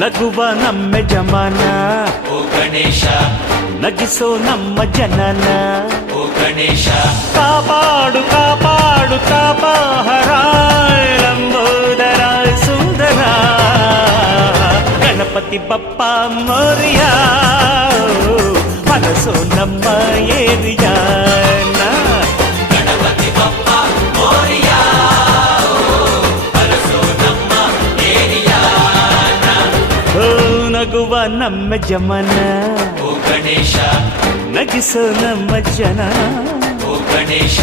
ನಗುವ ನಮ್ಮ ಜಮಾನ ಓ ಗಣೇಶ ನಗಿಸೋ ನಮ್ಮ ಜನನ ಓ ಗಣೇಶ ಕಾಪಾಡು ಕಾಪಾಡು ಕಾಪಾಹರ ಲಂಬೋದರ ಸುಂದರ ಗಣಪತಿ ಬಪ್ಪ ಮೋರಿಯ ಮನಸ್ಸು ನಮ್ಮ ಏರಿಯಾನ ಗಣಪತಿ ಬಪ್ಪ ಮೋರಿಯ ಅರಸೋ ನಮ್ಮ ಏರಿಯಾನ ಓ ನಗುವ ನಮ್ಮ ಜಮನ ಓ ಗಣೇಶ ನಗಿಸೋ ನಮ್ಮ ಜನ ಓ ಗಣೇಶ